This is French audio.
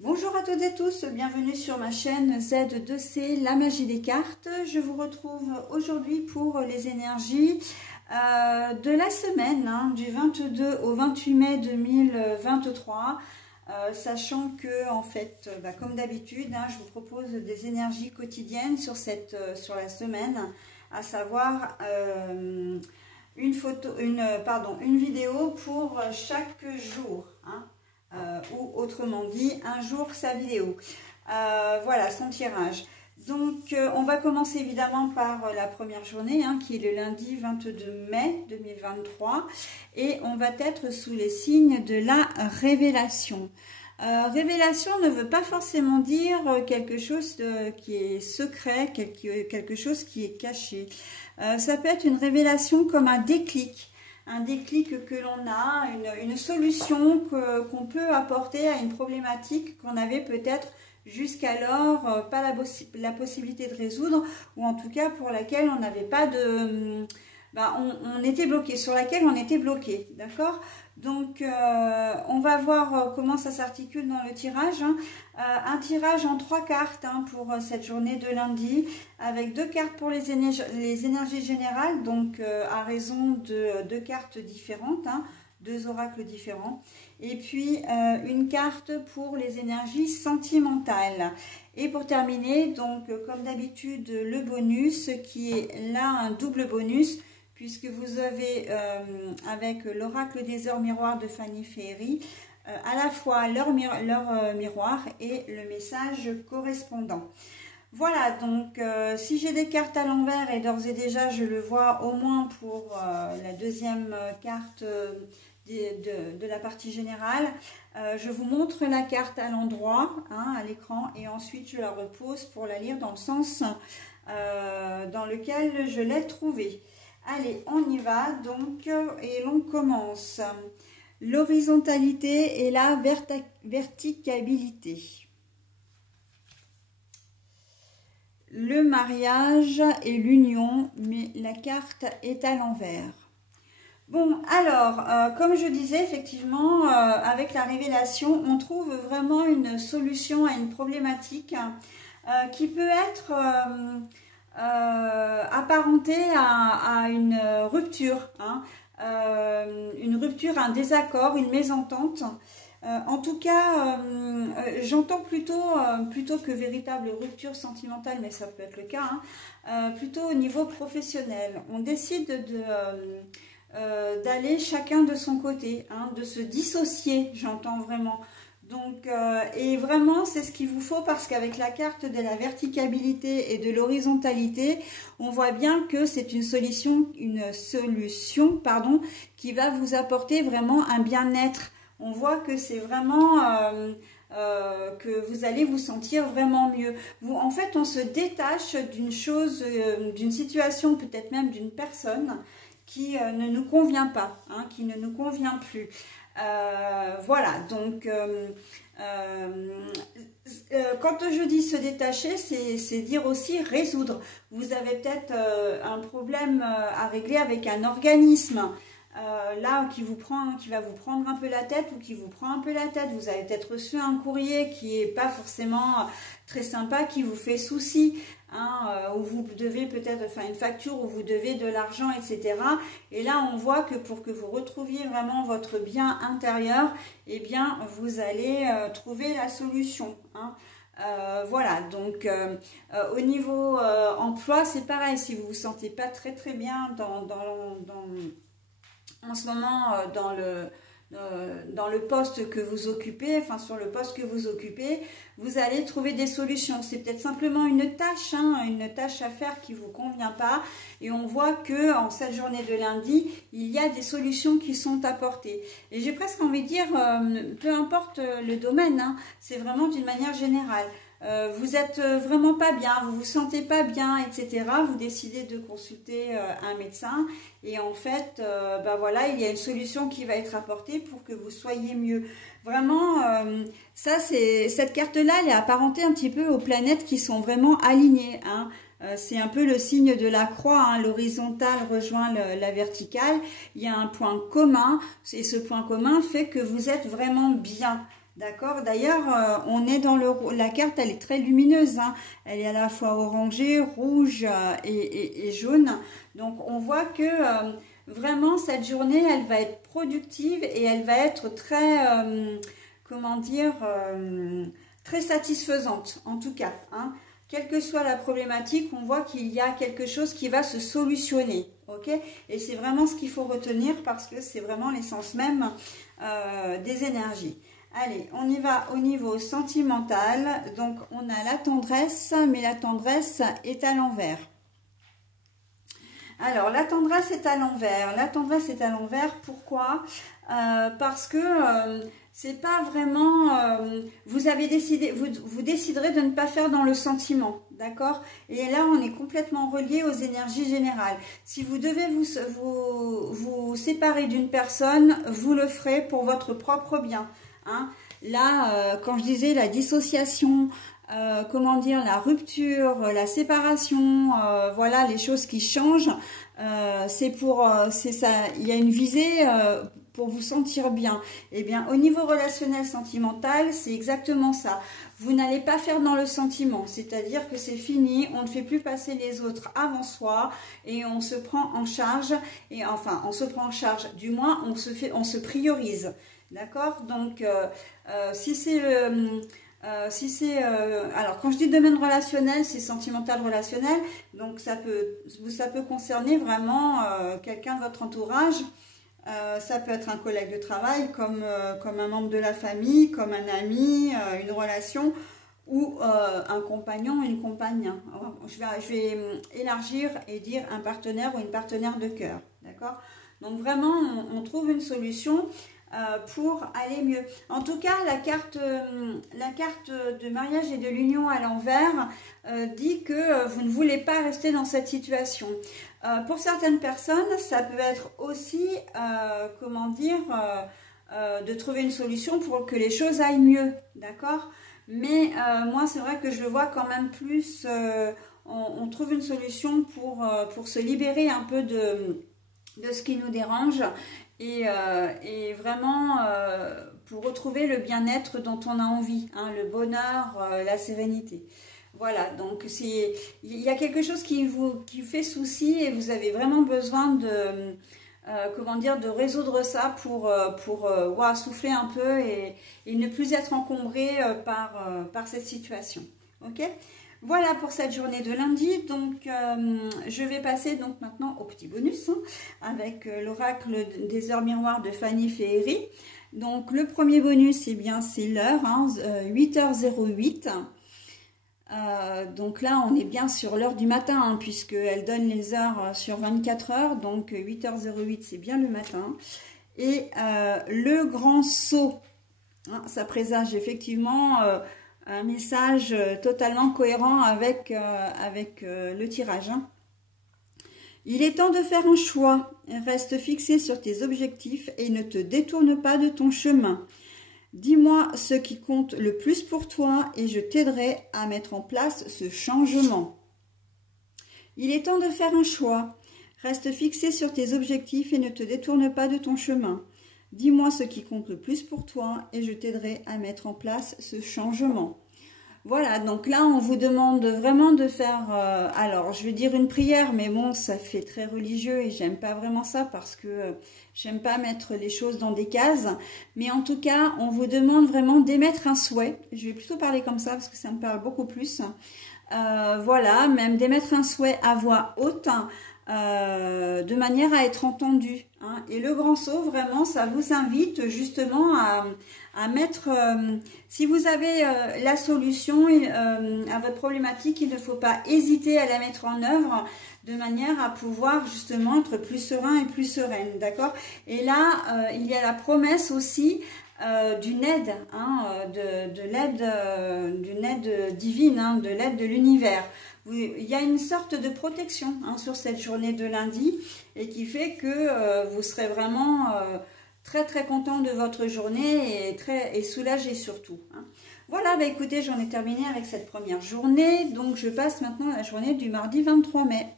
Bonjour à toutes et tous, bienvenue sur ma chaîne Z2C, la magie des cartes. Je vous retrouve aujourd'hui pour les énergies de la semaine, du 22 au 28 mai 2023. Sachant que, en fait, comme d'habitude, je vous propose des énergies quotidiennes sur la semaine, à savoir une vidéo pour chaque jour. Ou autrement dit, un jour sa vidéo. Voilà son tirage. Donc on va commencer évidemment par la première journée qui est le lundi 22 mai 2023 et on va être sous les signes de la révélation. Révélation ne veut pas forcément dire quelque chose qui est secret, quelque chose qui est caché. Ça peut être une révélation comme un déclic. Un déclic que l'on a, une solution qu'on peut apporter à une problématique qu'on avait peut-être jusqu'alors pas la possibilité de résoudre, ou en tout cas pour laquelle on n'avait pas de... on était bloqué, sur laquelle on était bloqué, d'accord? Donc on va voir comment ça s'articule dans le tirage. Un tirage en 3 cartes pour cette journée de lundi, avec 2 cartes pour les énergies générales, donc à raison de 2 cartes différentes, 2 oracles différents, et puis une carte pour les énergies sentimentales. Et pour terminer, donc comme d'habitude, le bonus qui est là un double bonus, puisque vous avez avec l'oracle des heures miroirs de Fanny Ferry à la fois leur miroir et le message correspondant. Voilà, donc si j'ai des cartes à l'envers, et d'ores et déjà je le vois au moins pour la deuxième carte de la partie générale, je vous montre la carte à l'endroit, à l'écran, et ensuite je la repose pour la lire dans le sens dans lequel je l'ai trouvée. Allez, on y va donc, et l'on commence. L'horizontalité et la verticalité. Le mariage et l'union, mais la carte est à l'envers. Bon, alors, comme je disais, effectivement, avec la révélation, on trouve vraiment une solution à une problématique qui peut être... apparenté à une rupture, une rupture, un désaccord, une mésentente. En tout cas, j'entends plutôt que véritable rupture sentimentale, mais ça peut être le cas, plutôt au niveau professionnel. On décide d'aller chacun de son côté, de se dissocier, j'entends vraiment. Donc, et vraiment, c'est ce qu'il vous faut, parce qu'avec la carte de la verticalité et de l'horizontalité, on voit bien que c'est une solution qui va vous apporter vraiment un bien-être. On voit que c'est vraiment que vous allez vous sentir vraiment mieux. En fait, on se détache d'une chose, d'une situation, peut-être même d'une personne qui ne nous convient pas, qui ne nous convient plus. Voilà, donc quand je dis se détacher, c'est dire aussi résoudre. Vous avez peut-être un problème à régler avec un organisme là qui va vous prendre un peu la tête, ou qui vous prend un peu la tête. Vous avez peut-être reçu un courrier qui n'est pas forcément très sympa, qui vous fait souci, où vous devez peut-être faire une facture, où vous devez de l'argent, etc. Et là, on voit que pour que vous retrouviez vraiment votre bien intérieur, eh bien, vous allez trouver la solution. Voilà, donc au niveau emploi, c'est pareil. Si vous ne vous sentez pas très bien en ce moment dans le poste que vous occupez, sur le poste que vous occupez, vous allez trouver des solutions. C'est peut-être simplement une tâche à faire qui ne vous convient pas, et on voit que en cette journée de lundi, il y a des solutions qui sont apportées. Et j'ai presque envie de dire, peu importe le domaine, c'est vraiment d'une manière générale. Vous êtes vraiment pas bien, vous vous sentez pas bien, etc. Vous décidez de consulter un médecin, et en fait, voilà, il y a une solution qui va être apportée pour que vous soyez mieux. Vraiment, cette carte-là, elle est apparentée un petit peu aux planètes qui sont vraiment alignées. C'est un peu le signe de la croix, l'horizontale rejoint la verticale. Il y a un point commun, et ce point commun fait que vous êtes vraiment bien. D'accord? D'ailleurs, on est dans la carte, elle est très lumineuse, hein. Elle est à la fois orangée, rouge et jaune. Donc, on voit que vraiment, cette journée, elle va être productive et elle va être très, comment dire, très satisfaisante, en tout cas, hein. Quelle que soit la problématique, on voit qu'il y a quelque chose qui va se solutionner, ok? Et c'est vraiment ce qu'il faut retenir parce que c'est vraiment l'essence même des énergies. Allez, on y va au niveau sentimental. Donc, on a la tendresse, mais la tendresse est à l'envers. Alors, la tendresse est à l'envers. La tendresse est à l'envers, pourquoi? Parce que c'est pas vraiment... vous avez décidé, vous déciderez de ne pas faire dans le sentiment, d'accord? Et là, on est complètement relié aux énergies générales. Si vous devez vous séparer d'une personne, vous le ferez pour votre propre bien, hein? Là, quand je disais la dissociation... comment dire, la rupture, la séparation, voilà les choses qui changent, c'est ça, il y a une visée pour vous sentir bien. Et bien au niveau relationnel sentimental, c'est exactement ça. Vous n'allez pas faire dans le sentiment, c'est-à-dire que c'est fini, on ne fait plus passer les autres avant soi et on se prend en charge, et enfin on se prend en charge, du moins on se priorise, d'accord? Donc si c'est le... alors quand je dis domaine relationnel, c'est sentimental relationnel, donc ça peut concerner vraiment quelqu'un de votre entourage, ça peut être un collègue de travail, comme un membre de la famille, comme un ami, une relation, ou un compagnon, une compagne. Je vais élargir et dire un partenaire ou une partenaire de cœur, d'accord? Donc vraiment, on trouve une solution pour aller mieux. En tout cas, la carte de mariage et de l'union à l'envers dit que vous ne voulez pas rester dans cette situation. Pour certaines personnes, ça peut être aussi, comment dire, de trouver une solution pour que les choses aillent mieux, d'accord? Mais moi, c'est vrai que je le vois quand même plus, on trouve une solution pour se libérer un peu de ce qui nous dérange et vraiment pour retrouver le bien-être dont on a envie, hein, le bonheur, la sérénité. Voilà, donc il y a quelque chose qui fait souci et vous avez vraiment besoin de, comment dire, de résoudre ça pour souffler un peu et ne plus être encombré par cette situation. Ok ? Voilà pour cette journée de lundi. Donc, je vais passer donc maintenant au petit bonus, hein, avec l'oracle des heures miroirs de Fanny Féerie. Donc, le premier bonus, eh bien, c'est l'heure, hein, 8h08. Donc là, on est bien sur l'heure du matin, hein, puisqu'elle donne les heures sur 24 heures. Donc, 8h08, c'est bien le matin. Et le grand saut, hein, ça présage effectivement... un message totalement cohérent avec le tirage, hein. Il est temps de faire un choix. Reste fixé sur tes objectifs et ne te détourne pas de ton chemin. Dis-moi ce qui compte le plus pour toi et je t'aiderai à mettre en place ce changement. Il est temps de faire un choix. Reste fixé sur tes objectifs et ne te détourne pas de ton chemin. Dis-moi ce qui compte le plus pour toi et je t'aiderai à mettre en place ce changement. Voilà, donc là, on vous demande vraiment de faire, alors je vais dire une prière, mais bon, ça fait très religieux et j'aime pas vraiment ça parce que j'aime pas mettre les choses dans des cases. Mais en tout cas, on vous demande vraiment d'émettre un souhait. Je vais plutôt parler comme ça parce que ça me parle beaucoup plus. Voilà, même d'émettre un souhait à voix haute, de manière à être entendu, hein. Et le grand saut, vraiment, ça vous invite justement à mettre, si vous avez la solution à votre problématique, il ne faut pas hésiter à la mettre en œuvre de manière à pouvoir justement être plus serein et plus sereine, d'accord? Et là, il y a la promesse aussi d'une aide, hein, d'une aide divine, hein, de l'aide de l'univers. Il y a une sorte de protection, hein, sur cette journée de lundi et qui fait que vous serez vraiment très très content de votre journée et soulagé surtout, hein. Voilà, bah écoutez, j'en ai terminé avec cette première journée, donc je passe maintenant à la journée du mardi 23 mai.